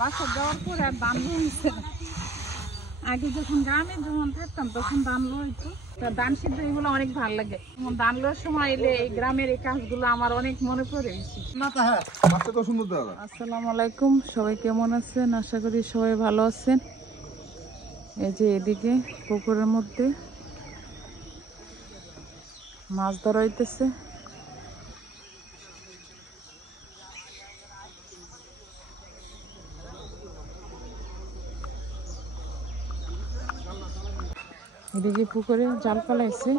বাসা যাওয়ার পরে আর দাম হয়েছে না। আগে যখন গ্রামে যখন থাকতাম তখন দাম হইতো, ধান সিদ্ধ এগুলো অনেক ভালো লাগে। ধান লোয়ার সময় এলে এই গ্রামের এই কাজগুলো আমার অনেক মনে পড়ে। আসসালামু আলাইকুম, সবাই কেমন আছেন? আশা করি সবাই ভালো আছেন। এই যে এদিকে পুকুরের মধ্যে মাছ ধরা হইতেছে। এদিকে পুকুরে জাল ফেলাইছে,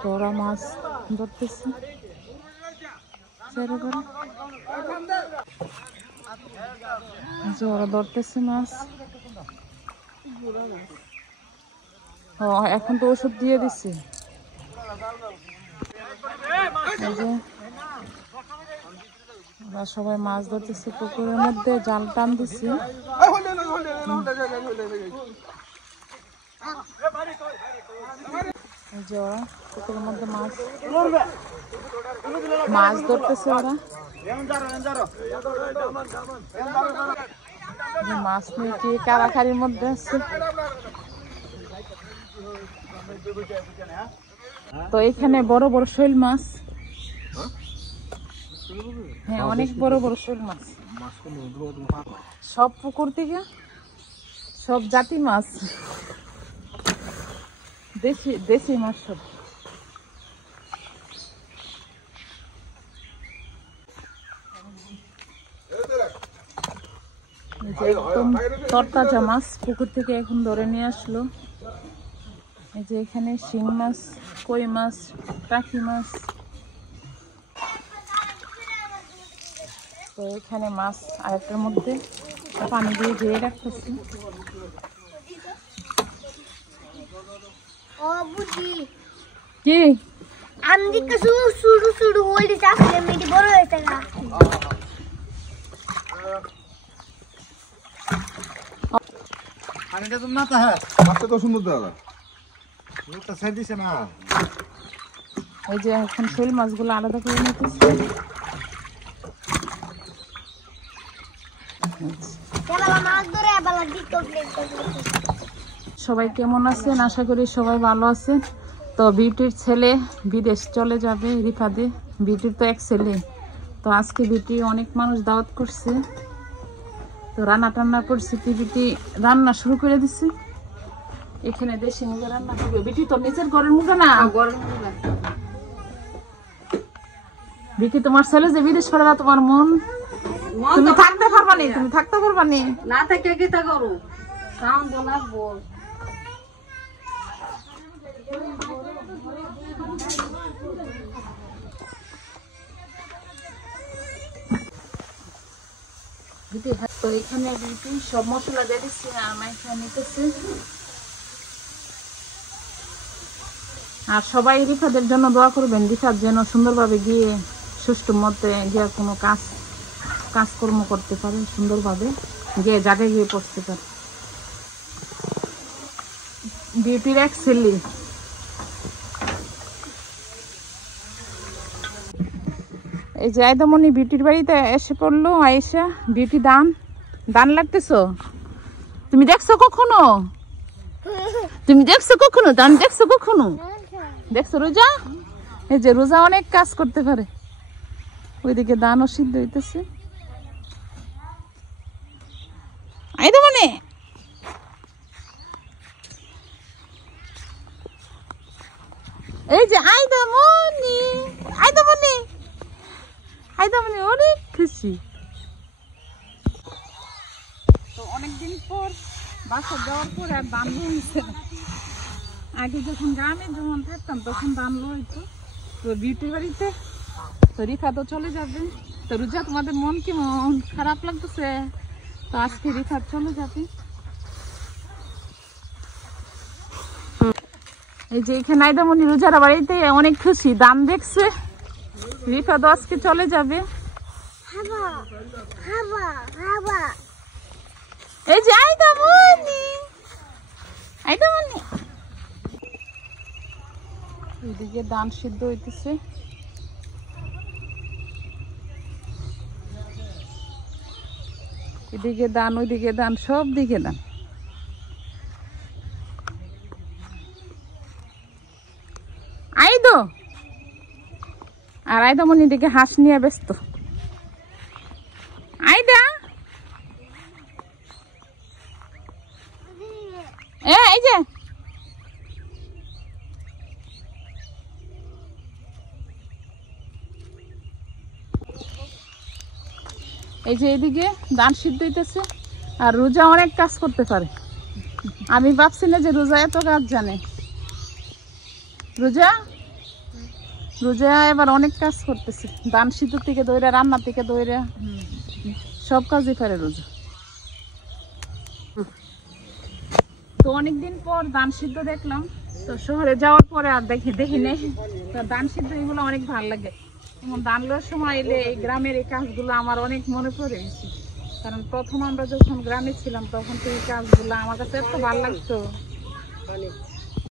তো ওরা মাছ ধরতেছে। ওরা ধরতেছে মাছ। ও এখন তো ওষুধ দিয়ে দিচ্ছে। ওরা সবাই মাছ ধরতেছে পুকুরের মধ্যে, জাল টান দিচ্ছে। পুকুরের মধ্যে মাছ ধরতেছে ওরা। মাছ নিয়ে কি কারাকারির মধ্যে আছে। তো এখানে বড় বড় শৈল মাছ, হ্যাঁ অনেক বড় বড় শৈল মাছ। সব পুকুর থেকে সব জাতি মাছ, দেশি মাছ সব। একদম তরতাজা মাছ পুকুর থেকে এখন ধরে নিয়ে আসলো। এই যে এখানে শিং মাছ, কই মাছ, টাকি মাছ। তো এখানে মাছ আরেকটার মধ্যে পানি দিয়ে ধুয়ে রাখতেছি। কি আমদিকে শুরু শুরু ওলি চাকরি মেডি বড় হইছে না। পানিটা তো না তা হ্যাঁ মাছটা তো সুন্দর দাদা এটা সাইড দিছে না। এই যে এখন শৈল মাছগুলো আলাদা করে নিতেছি। সবাই কেমন আছেন? আশা করি সবাই ভালো আছেন। তো বিউটির ছেলে বিদেশ চলে যাবে, রিফাদে। বিউটির তো এক ছেলে। তো আজকে বিউটি অনেক মানুষ দাওয়াত করছে, তো রান্না টান্না করছি। বিউটি রান্না শুরু করে দিছি। এখানে দেশি মুরগি রান্না করবে। বিউটি তো নিচের ঘরের মুরগি না, বিউটি তোমার ছেলে যে বিদেশ করে না, তোমার মন তুমি থাকতে পারবা নি, তুমি থাকতে পারবা নি না থেকে কি তা করো কাম বলাবো। তো এখানে বিউটি সব মশলা দিয়ে দিচ্ছি আর মাইখা নিতেছে। আর সবাই রিফাদের জন্য দোয়া করবেন, রিফাদ যেন সুন্দরভাবে গিয়ে সুষ্ঠু মতে গিয়ে কোনো কাজকর্ম করতে পারে, সুন্দরভাবে গিয়ে জায়গায় গিয়ে পড়তে পারে। বিউটির এক ছেলে। এই যে আয়দামণি বিউটির বাড়িতে এসে পড়লো। আয়েশা, বিউটি দান লাগতেছো? তুমি দেখছো কখনো? তুমি দেখছো কখনো দান? দেখছো কখনো? দেখছো রোজা? এই যে রোজা অনেক কাজ করতে পারে। ওইদিকে দানও সিদ্ধ হইতেছে। আয়দামণি, এই যে আয়দামণি, আয়দামণি, আয়দামণি অনেক খুশি। তো অনেকদিন পর বাসা যাওয়ার পর আর দান হয়েছে না। আগে যখন গ্রামে যখন থাকতাম তখন দান হইতো। তো বিউটির বাড়িতে তো রিফা তো চলে যাবে। তো রোজা, তোমাদের মন কি মন খারাপ লাগতেছে? তো আজকে রিফা চলে যাবে। এই যে এখানে আয়দামণি রোজার বাড়িতে অনেক খুশি, দান দেখছে। রিফা তো আজকে চলে যাবে। এই যে আয়দামণি, আয়দামণি, এদিকে দান সিদ্ধ হইতেছে। এদিকে দান, ওইদিকে দান, সব দিকে দান। আইদো আর আইদামনি দিকে হাঁস নিয়ে ব্যস্ত। আইদা এই যে এদিকে ধান সিদ্ধ হইতেছে। আর রোজা অনেক কাজ করতে পারে, আমি ভাবছি না যে রোজা এত কাজ জানে। রোজা এবার অনেক কাজ করতেছে, ধান সিদ্ধ থেকে দইরা, রান্না থেকে দইরা, সব কাজই পারে রোজা। তো অনেকদিন পর ধান সিদ্ধ দেখলাম, তো শহরে যাওয়ার পরে আর দেখি নেই। তো ধান সিদ্ধ এগুলো অনেক ভালো লাগে। যেমন ধান লোয়ার সময় এলে এই গ্রামের এই কাজগুলো আমার অনেক মনে পড়ে গেছে, কারণ প্রথম আমরা যখন গ্রামে ছিলাম তখন তো এই কাজগুলো আমার কাছে এত ভালো লাগতো।